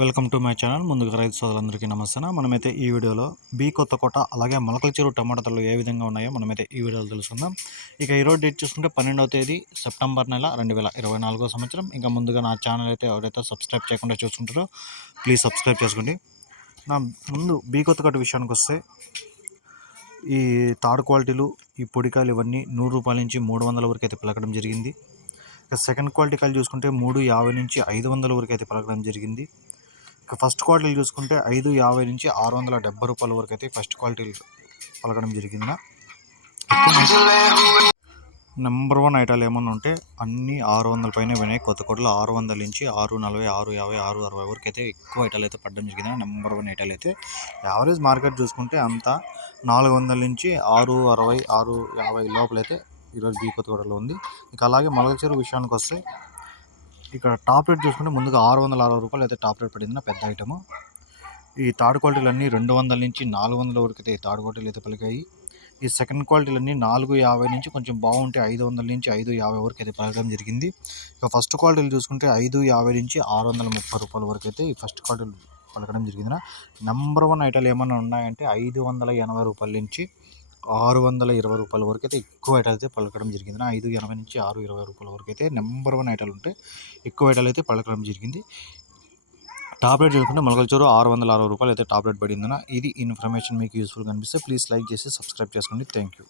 Welcome to my channel. ముందుగా రైతు సోదరులందరికీ నమస్తే మనమైతే ఈ వీడియోలో బి కొత్తకోట అలాగే మొలకల చెరువు టమాటా ధరలు ఏ విధంగా ఉన్నాయో మనమైతే ఈ వీడియోలో తెలుసుకుందాం. ఇక ఈరోజు డేట్ చూసుకుంటే పన్నెండవ తేదీ సెప్టెంబర్ నెల రెండు వేల ఇరవై నాలుగో సంవత్సరం. ఇంకా ముందుగా నా ఛానల్ అయితే ఎవరైతే సబ్స్క్రైబ్ చేయకుండా చూసుకుంటారో ప్లీజ్ సబ్స్క్రైబ్ చేసుకోండి. నా ముందు బి కొత్తకోట విషయానికి వస్తే ఈ థర్డ్ క్వాలిటీలు ఈ పొడికాయలు ఇవన్నీ నూరు రూపాయల నుంచి మూడు వందల వరకు అయితే పిలకడం జరిగింది. ఇక సెకండ్ క్వాలిటీ కాయలు చూసుకుంటే మూడు యాభై నుంచి ఐదు వందల వరకు అయితే పలకడం జరిగింది. ఫస్ట్ క్వాలిటీలు చూసుకుంటే ఐదు యాభై నుంచి ఆరు వందల డెబ్బై రూపాయల వరకు అయితే ఫస్ట్ క్వాలిటీలు పలకడం జరిగిందా? నెంబర్ వన్ ఐటాలు ఏమన్నా ఉంటే అన్ని ఆరు వందల పైన పోయినాయి కొత్త కోటలో ఆరు వందల నుంచి ఆరు నలభై ఆరు యాభై ఆరు అరవై వరకు అయితే ఎక్కువ ఐటాలు అయితే పడడం జరిగింది. నెంబర్ వన్ ఐటాలు అయితే యావరేజ్ మార్కెట్ చూసుకుంటే అంతా నాలుగు వందల నుంచి ఆరు అరవై ఆరు యాభై లోపలైతే ఈరోజు బీ కొత్తగూడలో ఉంది. ఇక అలాగే మొలక చెరువు విషయానికి వస్తే ఇక్కడ టాప్ రేట్ చూసుకుంటే ముందుగా ఆరు వందల అరవై రూపాయలు అయితే టాప్ రేట్ పడింది. నా పెద్ద ఐటమ్ ఈ థర్డ్ క్వాలిటీలు అన్నీ రెండు వందల నుంచి నాలుగు వందల వరకు అయితే థర్డ్ క్వాలిటీలు అయితే పలికాయి. ఈ సెకండ్ క్వాలిటీలన్నీ నాలుగు యాభై నుంచి కొంచెం బాగుంటే ఐదు వందల నుంచి ఐదు యాభై వరకు అయితే పలకడం జరిగింది. ఇక ఫస్ట్ క్వాలిటీలు చూసుకుంటే ఐదు యాభై నుంచి ఆరు వందల ముప్పై రూపాయల వరకు అయితే ఈ ఫస్ట్ క్వాలిటీలు పలకడం జరిగింది. నెంబర్ వన్ ఐటాలు ఏమైనా ఉన్నాయంటే ఐదు వందల ఎనభై రూపాయల నుంచి ఆరు వందల ఇరవై రూపాయల వరకు అయితే ఎక్కువ ఐటాలు అయితే పలకడం జరిగింది. ఐదు ఎనభై నుంచి ఆరు ఇరవై రూపాయల వరకు అయితే నెంబర్ వన్ ఐటాలు ఉంటే ఎక్కువ ఐటాలు అయితే పలకడం జరిగింది. టాప్ రేట్ చూసుకుంటే మొలకల చోరు ఆరు వందల అరవై రూపాయలు అయితే టాప్ రేట్ పడిందన ఇది ఇన్ఫర్మేషన్ మీకు యూస్ఫుల్ కనిపిస్తే ప్లీజ్ లైక్ చేసి సబ్స్క్రైబ్ చేసుకోండి. Thank you